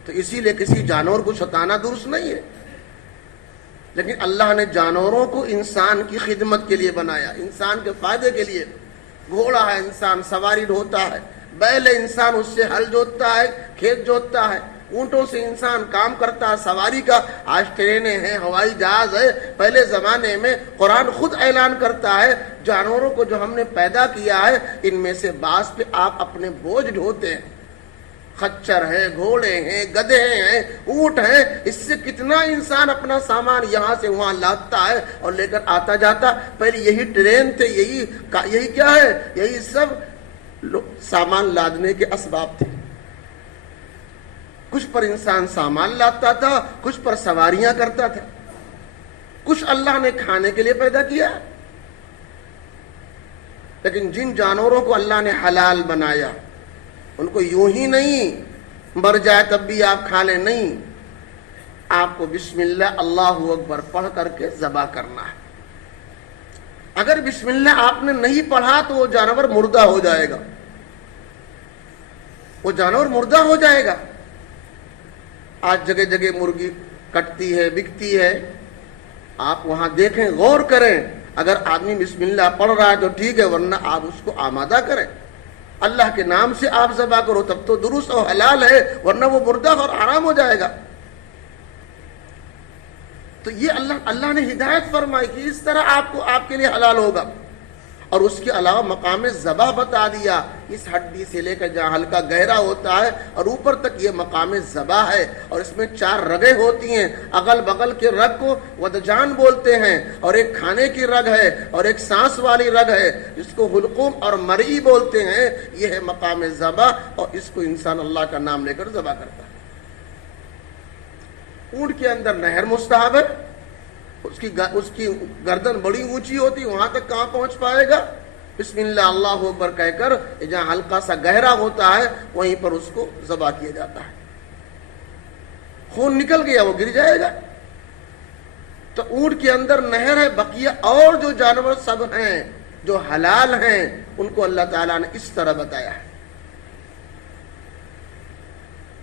تو اسی لیے کسی جانور کو ستانا درست نہیں ہے. لیکن اللہ نے جانوروں کو انسان کی خدمت کے لیے بنایا، انسان کے فائدے کے لیے. گھوڑا ہے انسان سواری ڈھوتا ہے، بیل ہے انسان اس سے ہل جوتتا ہے، کھیت جوتتا ہے. اونٹوں سے انسان کام کرتا ہے سواری کا. آج ٹرینیں ہیں، ہوائی جہاز ہے. پہلے زمانے میں قرآن خود اعلان کرتا ہے جانوروں کو جو ہم نے پیدا کیا ہے ان میں سے بعض پہ آپ اپنے بوجھ ڈھوتے ہیں. خچر ہے، گھوڑے ہیں، گدھے ہیں، اونٹ ہیں. اس سے کتنا انسان اپنا سامان یہاں سے وہاں لاتا ہے اور لے کر آتا جاتا. پہلے یہی ٹرین تھے، یہی کیا ہے، یہی سب سامان لادنے کے اسباب تھے. کچھ پر انسان سامان لاتا تھا، کچھ پر سواریاں کرتا تھا. کچھ اللہ نے کھانے کے لیے پیدا کیا. لیکن جن جانوروں کو اللہ نے حلال بنایا ان کو یوں ہی نہیں مر جائے تب بھی آپ کھا لیں، نہیں. آپ کو بسم اللہ اللہ اکبر پڑھ کر کے ذبح کرنا ہے. اگر بسم اللہ آپ نے نہیں پڑھا تو وہ جانور مردہ ہو جائے گا، وہ جانور مردہ ہو جائے گا. آج جگہ جگہ مرغی کٹتی ہے، بکتی ہے. آپ وہاں دیکھیں، غور کریں. اگر آدمی بسم اللہ پڑھ رہا ہے تو ٹھیک ہے، ورنہ آپ اس کو آمادہ کریں. اللہ کے نام سے آپ ذبح کرو تب تو درست اور حلال ہے، ورنہ وہ مردہ اور حرام ہو جائے گا. تو یہ اللہ نے ہدایت فرمائی کہ اس طرح آپ کے لیے حلال ہوگا. اور اس کے علاوہ مقام ذبح بتا دیا. اس ہڈی سے لے کر جہاں ہلکا گہرا ہوتا ہے اور اوپر تک یہ مقام ذبح ہے. اور اس میں 4 رگیں ہوتی ہیں. اگل بغل کے رگ کو ودجان بولتے ہیں، اور ایک کھانے کی رگ ہے، اور ایک سانس والی رگ ہے جس کو حلقوم اور مرئی بولتے ہیں. یہ ہے مقام ذبح، اور اس کو انسان اللہ کا نام لے کر ذبح کرتا ہے. اونٹ کے اندر نہر مستحب ہے. اس کی گردن بڑی اونچی ہوتی، وہاں تک کہاں پہنچ پائے گا؟ بسم اللہ اللہ اکبر کہہ کر جہاں ہلکا سا گہرا ہوتا ہے وہیں پر اس کو ذبح کیا جاتا ہے. خون نکل گیا وہ گر جائے گا. تو اونٹ کے اندر نہر ہے. بقیہ اور جو جانور سب ہیں جو حلال ہیں ان کو اللہ تعالیٰ نے اس طرح بتایا ہے.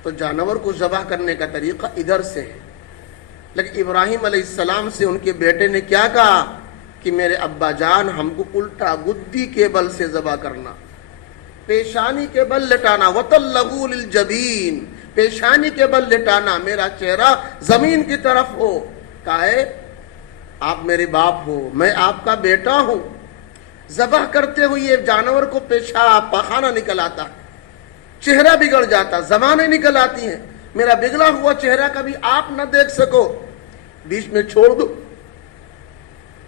تو جانور کو ذبح کرنے کا طریقہ ادھر سے ہے. لیکن ابراہیم علیہ السلام سے ان کے بیٹے نے کیا کہا کہ میرے ابا جان ہم کو الٹا گدی کے بل سے ذبح کرنا، پیشانی کے بل لٹانا. وَطَلَّهُ لِلْجَبِينِ، پیشانی کے بل لٹانا، میرا چہرہ زمین کی طرف ہو. کہا ہے آپ میرے باپ ہو، میں آپ کا بیٹا ہوں. ذبح کرتے ہوئے جانور کو پیشاب پخانہ نکل آتا، چہرہ بگڑ جاتا، زبانیں نکل آتی ہیں. میرا بگڑا ہوا چہرہ کبھی آپ نہ دیکھ سکو، بیچ میں چھوڑ دو،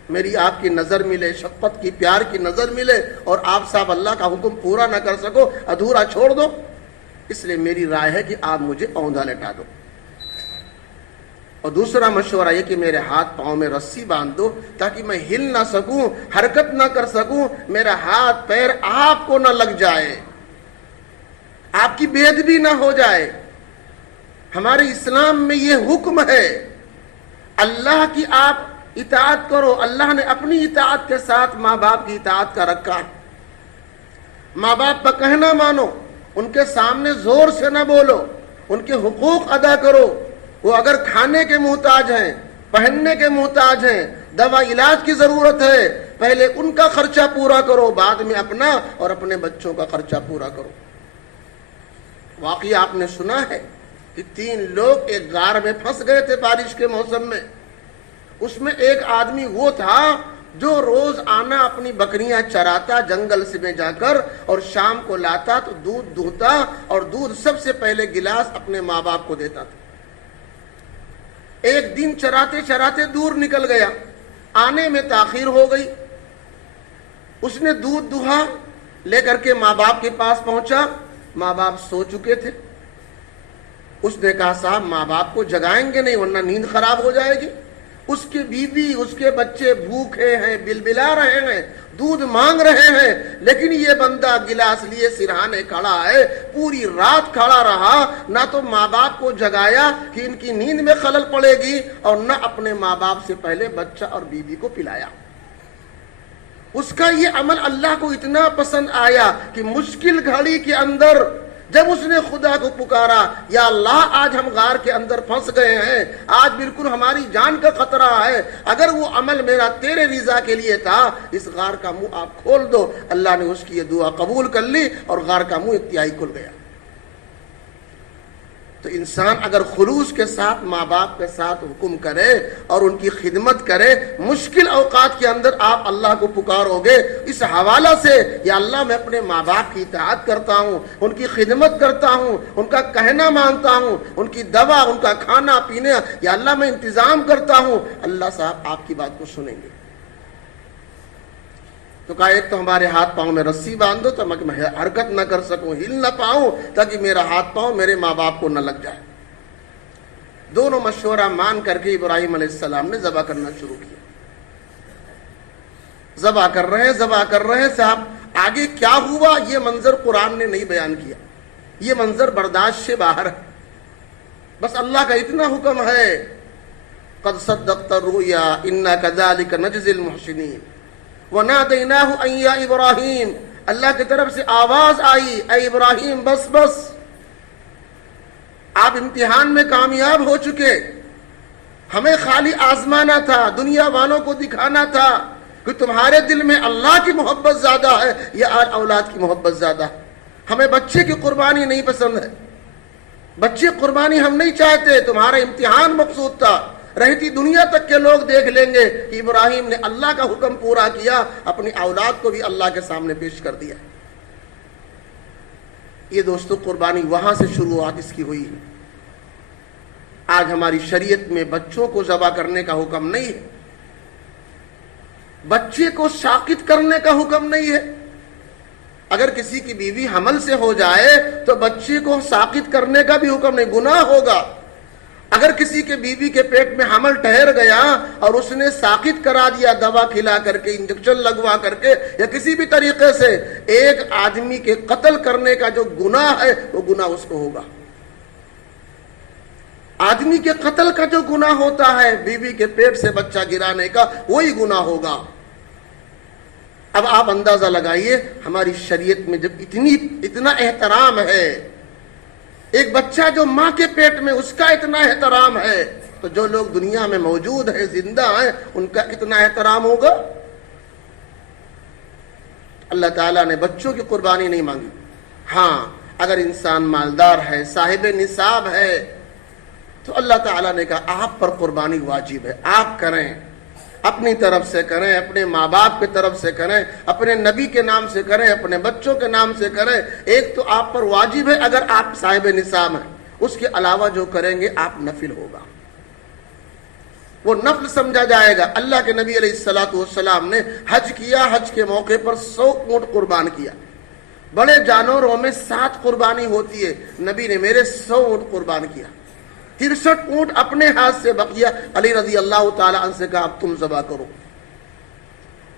میری آپ کی نظر ملے، شفقت کی، پیار کی نظر ملے، اور آپ صاحب اللہ کا حکم پورا نہ کر سکو، ادھورا چھوڑ دو. اس لیے میری رائے ہے کہ آپ مجھے اوندھا لٹا دو. اور دوسرا مشورہ یہ کہ میرے ہاتھ پاؤں میں رسی باندھ دو تاکہ میں ہل نہ سکوں، حرکت نہ کر سکوں، میرا ہاتھ پیر آپ کو نہ لگ جائے، آپ کی بے ادبی نہ ہو جائے. ہمارے اسلام میں یہ حکم ہے، اللہ کی آپ اطاعت کرو. اللہ نے اپنی اطاعت کے ساتھ ماں باپ کی اطاعت کا رکھا. ماں باپ کا کہنا مانو، ان کے سامنے زور سے نہ بولو، ان کے حقوق ادا کرو. وہ اگر کھانے کے محتاج ہیں، پہننے کے محتاج ہیں، دوا علاج کی ضرورت ہے، پہلے ان کا خرچہ پورا کرو، بعد میں اپنا اور اپنے بچوں کا خرچہ پورا کرو. واقعی آپ نے سنا ہے کہ 3 لوگ ایک غار میں پھنس گئے تھے بارش کے موسم میں. اس میں ایک آدمی وہ تھا جو روز آنا اپنی بکریاں چراتا جنگل سے میں جا کر، اور شام کو لاتا تو دودھ دھوتا، اور دودھ سب سے پہلے گلاس اپنے ماں باپ کو دیتا تھا. ایک دن چراتے چراتے دور نکل گیا، آنے میں تاخیر ہو گئی. اس نے دودھ دہا لے کر کے ماں باپ کے پاس پہنچا. ماں باپ سو چکے تھے. اس نے کہا صاحب ماں باپ کو جگائیں گے نہیں ورنہ نیند خراب ہو جائے گی. اس کی بیوی، اس کے بچے بھوکے ہیں، بلبلا رہے ہیں، دودھ مانگ رہے ہیں، لیکن یہ بندہ گلاس لیے سرہانے کھڑا ہے. پوری رات کھڑا رہا، نہ تو ماں باپ کو جگایا کہ ان کی نیند میں خلل پڑے گی، اور نہ اپنے ماں باپ سے پہلے بچہ اور بیوی کو پلایا. اس کا یہ عمل اللہ کو اتنا پسند آیا کہ مشکل گھڑی کے اندر جب اس نے خدا کو پکارا، یا اللہ آج ہم غار کے اندر پھنس گئے ہیں، آج بالکل ہماری جان کا خطرہ ہے، اگر وہ عمل میرا تیرے رضا کے لیے تھا، اس غار کا منہ آپ کھول دو. اللہ نے اس کی یہ دعا قبول کر لی اور غار کا منہ انتہائی کھل گیا. تو انسان اگر خلوص کے ساتھ ماں باپ کے ساتھ حکم کرے اور ان کی خدمت کرے، مشکل اوقات کے اندر آپ اللہ کو پکارو گے اس حوالہ سے، یا اللہ میں اپنے ماں باپ کی اطاعت کرتا ہوں، ان کی خدمت کرتا ہوں، ان کا کہنا مانتا ہوں، ان کی دوا، ان کا کھانا پینے، یا اللہ میں انتظام کرتا ہوں، اللہ صاحب آپ کی بات کو سنیں گے. تو کہا ایک تو ہمارے ہاتھ پاؤں میں رسی باندھ دو تو میں حرکت نہ کر سکوں، ہل نہ پاؤں، تاکہ میرا ہاتھ پاؤں میرے ماں باپ کو نہ لگ جائے. دونوں مشورہ مان کر کے ابراہیم علیہ السلام نے ذبح کرنا شروع کیا. ذبح کر رہے ہیں صاحب. آگے کیا ہوا یہ منظر قرآن نے نہیں بیان کیا، یہ منظر برداشت سے باہر ہے. بس اللہ کا اتنا حکم ہے، قد صدقت الرؤیا انا كذلك نجزي المحسنين وَنَادَيْنَاهُ أَن يَا إِبْرَاهِيمُ. اللہ کی طرف سے آواز آئی، اے ابراہیم بس بس، آپ امتحان میں کامیاب ہو چکے، ہمیں خالی آزمانا تھا، دنیا والوں کو دکھانا تھا کہ تمہارے دل میں اللہ کی محبت زیادہ ہے یا اولاد کی محبت زیادہ ہے. ہمیں بچے کی قربانی نہیں پسند ہے، بچے قربانی ہم نہیں چاہتے، تمہارا امتحان مقصود تھا. رہتی دنیا تک کے لوگ دیکھ لیں گے کہ ابراہیم نے اللہ کا حکم پورا کیا، اپنی اولاد کو بھی اللہ کے سامنے پیش کر دیا. یہ دوستو قربانی وہاں سے شروعات اس کی ہوئی ہے. آج ہماری شریعت میں بچوں کو ذبح کرنے کا حکم نہیں ہے، بچے کو ساقط کرنے کا حکم نہیں ہے. اگر کسی کی بیوی حمل سے ہو جائے تو بچے کو ساقط کرنے کا بھی حکم نہیں، گناہ ہوگا. اگر کسی کے بیوی کے پیٹ میں حمل ٹھہر گیا اور اس نے ساقط کرا دیا دوا کھلا کر کے، انجیکشن لگوا کر کے، یا کسی بھی طریقے سے، ایک آدمی کے قتل کرنے کا جو گناہ ہے وہ گناہ اس کو ہوگا. آدمی کے قتل کا جو گناہ ہوتا ہے، بیوی کے پیٹ سے بچہ گرانے کا، وہی گناہ ہوگا. اب آپ اندازہ لگائیے ہماری شریعت میں جب اتنا احترام ہے، ایک بچہ جو ماں کے پیٹ میں اس کا اتنا احترام ہے، تو جو لوگ دنیا میں موجود ہیں، زندہ ہیں، ان کا کتنا احترام ہوگا. اللہ تعالیٰ نے بچوں کی قربانی نہیں مانگی. ہاں اگر انسان مالدار ہے، صاحب نصاب ہے، تو اللہ تعالیٰ نے کہا آپ پر قربانی واجب ہے، آپ کریں، اپنی طرف سے کریں، اپنے ماں باپ کی طرف سے کریں، اپنے نبی کے نام سے کریں، اپنے بچوں کے نام سے کریں۔ ایک تو آپ پر واجب ہے اگر آپ صاحب نصاب ہیں، اس کے علاوہ جو کریں گے آپ نفل ہوگا، وہ نفل سمجھا جائے گا۔ اللہ کے نبی علیہ السلام نے حج کیا، حج کے موقع پر 100 اونٹ قربان کیا۔ بڑے جانوروں میں 7 قربانی ہوتی ہے، نبی نے میرے 100 اونٹ قربان کیا، 63 اونٹ اپنے ہاتھ سے بقیہ علی رضی اللہ تعالی عنہ سے کہا اب تم ذبح کرو۔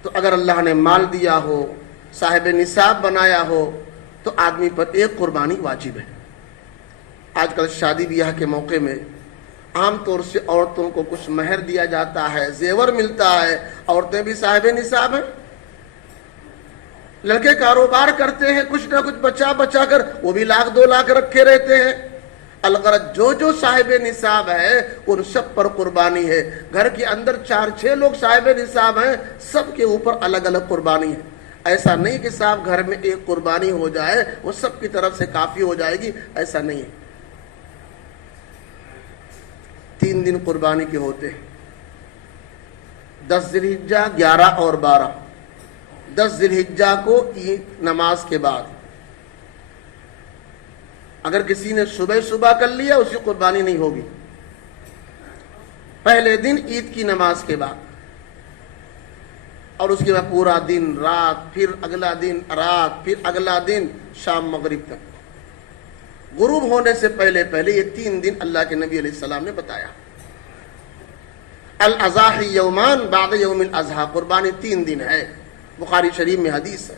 تو اگر اللہ نے مال دیا ہو، صاحب نصاب بنایا ہو، تو آدمی پر ایک قربانی واجب ہے۔ آج کل شادی بیاہ کے موقع میں عام طور سے عورتوں کو کچھ مہر دیا جاتا ہے، زیور ملتا ہے، عورتیں بھی صاحب نصاب ہیں۔ لڑکے کاروبار کرتے ہیں، کچھ نہ کچھ بچا بچا کر وہ بھی 1,00,000 2 لاکھ رکھے رہتے ہیں۔ الغرض جو صاحب نصاب ہے ان سب پر قربانی ہے۔ گھر کے اندر 4-6 لوگ صاحب نصاب ہیں، سب کے اوپر الگ الگ قربانی ہے۔ ایسا نہیں کہ صاحب گھر میں ایک قربانی ہو جائے وہ سب کی طرف سے کافی ہو جائے گی، ایسا نہیں ہے۔ 3 دن قربانی کے ہوتے ہیں، 10 ذی الحجہ، 11 اور 12۔ 10 ذی الحجہ کو عید نماز کے بعد، اگر کسی نے صبح کر لیا اسی قربانی نہیں ہوگی، پہلے دن عید کی نماز کے بعد، اور اس کے بعد پورا دن رات، پھر اگلا دن رات، پھر اگلا دن شام مغرب تک، غروب ہونے سے پہلے یہ 3 دن اللہ کے نبی علیہ السلام نے بتایا۔ الاضاحی یومان بعد یوم الاضحیٰ، قربانی 3 دن ہے، بخاری شریف میں حدیث ہے۔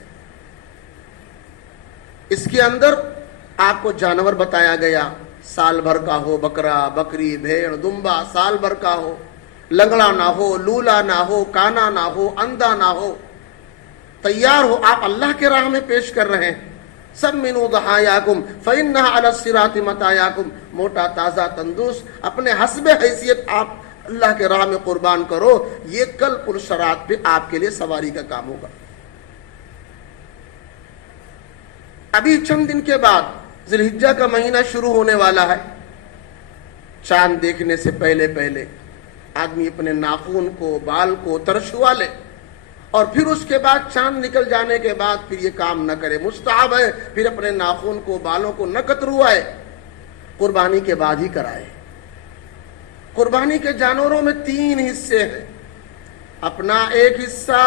اس کے اندر آپ کو جانور بتایا گیا، سال بھر کا ہو، بکرا، بکری، بھیڑ، دمبا، سال بھر کا ہو، لنگڑا نہ ہو، لولا نہ ہو، کانا نہ ہو، اندھا نہ ہو، تیار ہو، آپ اللہ کے راہ میں پیش کر رہے ہیں۔ سمنوا ضحایاکم فإنها علی الصراط مطایاکم، موٹا تازہ تندرست اپنے حسب حیثیت آپ اللہ کے راہ میں قربان کرو، یہ کل پرصراط پہ آپ کے لیے سواری کا کام ہوگا۔ ابھی چند دن کے بعد ذی الحجہ کا مہینہ شروع ہونے والا ہے۔ چاند دیکھنے سے پہلے آدمی اپنے ناخن کو، بال کو ترشوا لے، اور پھر اس کے بعد چاند نکل جانے کے بعد پھر یہ کام نہ کرے، مستحب ہے پھر اپنے ناخن کو، بالوں کو نہ کتروائے، قربانی کے بعد ہی کرائے۔ قربانی کے جانوروں میں 3 حصے ہیں، اپنا ایک حصہ،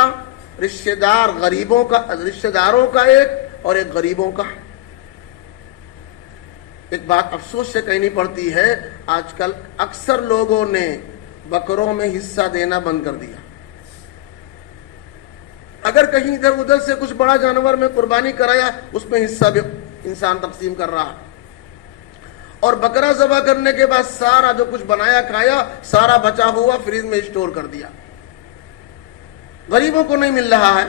رشتہ داروں کا ایک، اور ایک غریبوں کا۔ ایک بات افسوس سے کہنی پڑتی ہے، آج کل اکثر لوگوں نے بکروں میں حصہ دینا بند کر دیا۔ اگر کہیں ادھر ادھر سے کچھ بڑا جانور میں قربانی کرایا، اس میں حصہ بھی انسان تقسیم کر رہا، اور بکرا ذبح کرنے کے بعد سارا جو کچھ بنایا کھایا سارا بچا ہوا فریج میں اسٹور کر دیا، غریبوں کو نہیں مل رہا ہے۔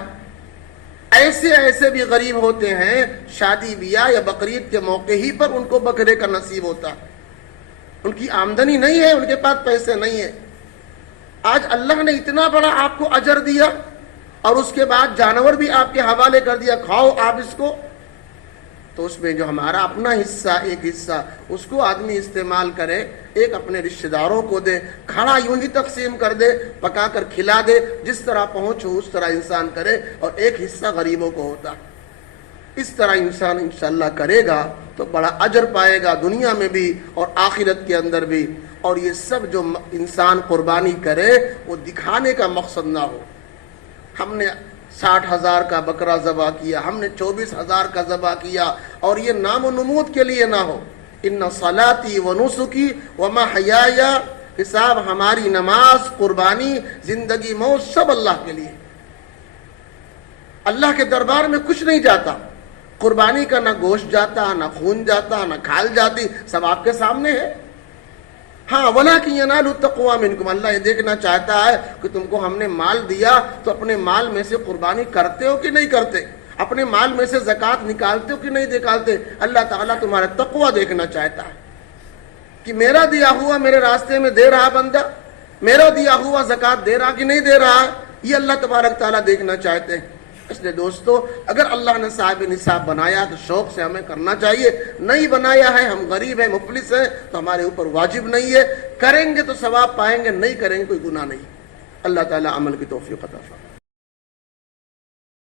ایسے بھی غریب ہوتے ہیں، شادی بیاہ یا بقرعید کے موقع ہی پر ان کو بکرے کا نصیب ہوتا ہے، ان کی آمدنی نہیں ہے، ان کے پاس پیسے نہیں ہے۔ آج اللہ نے اتنا بڑا آپ کو اجر دیا، اور اس کے بعد جانور بھی آپ کے حوالے کر دیا، کھاؤ آپ اس کو، تو اس میں جو ہمارا اپنا حصہ، ایک حصہ اس کو آدمی استعمال کرے، ایک اپنے رشتہ داروں کو دے، کھانا یوں ہی تقسیم کر دے، پکا کر کھلا دے، جس طرح پہنچو اس طرح انسان کرے، اور ایک حصہ غریبوں کو ہوتا۔ اس طرح انسان انشاءاللہ کرے گا تو بڑا اجر پائے گا، دنیا میں بھی اور آخرت کے اندر بھی۔ اور یہ سب جو انسان قربانی کرے وہ دکھانے کا مقصد نہ ہو، ہم نے 60,000 کا بکرا ذبح کیا، ہم نے 24,000 کا ذبح کیا، اور یہ نام و نمود کے لیے نہ ہو۔ ان صلاتی و نسکی و محیای، حساب ہماری نماز، قربانی، زندگی، موت سب اللہ کے لیے، اللہ کے دربار میں کچھ نہیں جاتا۔ قربانی کا نہ گوشت جاتا، نہ خون جاتا، نہ کھال جاتی، سب آپ کے سامنے ہے۔ ہاں وَلَٰكِن يَنَالُ التَّقْوَىٰ مِنكُمْ، اللہ یہ دیکھنا چاہتا ہے کہ تم کو ہم نے مال دیا تو اپنے مال میں سے قربانی کرتے ہو کہ نہیں کرتے، اپنے مال میں سے زکوٰۃ نکالتے ہو کہ نہیں نکالتے۔ اللہ تعالیٰ تمہارا تقویٰ دیکھنا چاہتا ہے کہ میرا دیا ہوا میرے راستے میں دے رہا بندہ، میرا دیا ہوا زکوٰۃ دے رہا کہ نہیں دے رہا، یہ اللہ تبارک تعالیٰ دیکھنا چاہتے ہیں۔ اس لیے دوستو اگر اللہ نے صاحب نصاب بنایا تو شوق سے ہمیں کرنا چاہیے، نہیں بنایا ہے، ہم غریب ہیں، مفلس ہیں، تو ہمارے اوپر واجب نہیں ہے، کریں گے تو ثواب پائیں گے، نہیں کریں گے کوئی گناہ نہیں۔ اللہ تعالیٰ عمل کی توفیق عطا فرمائے۔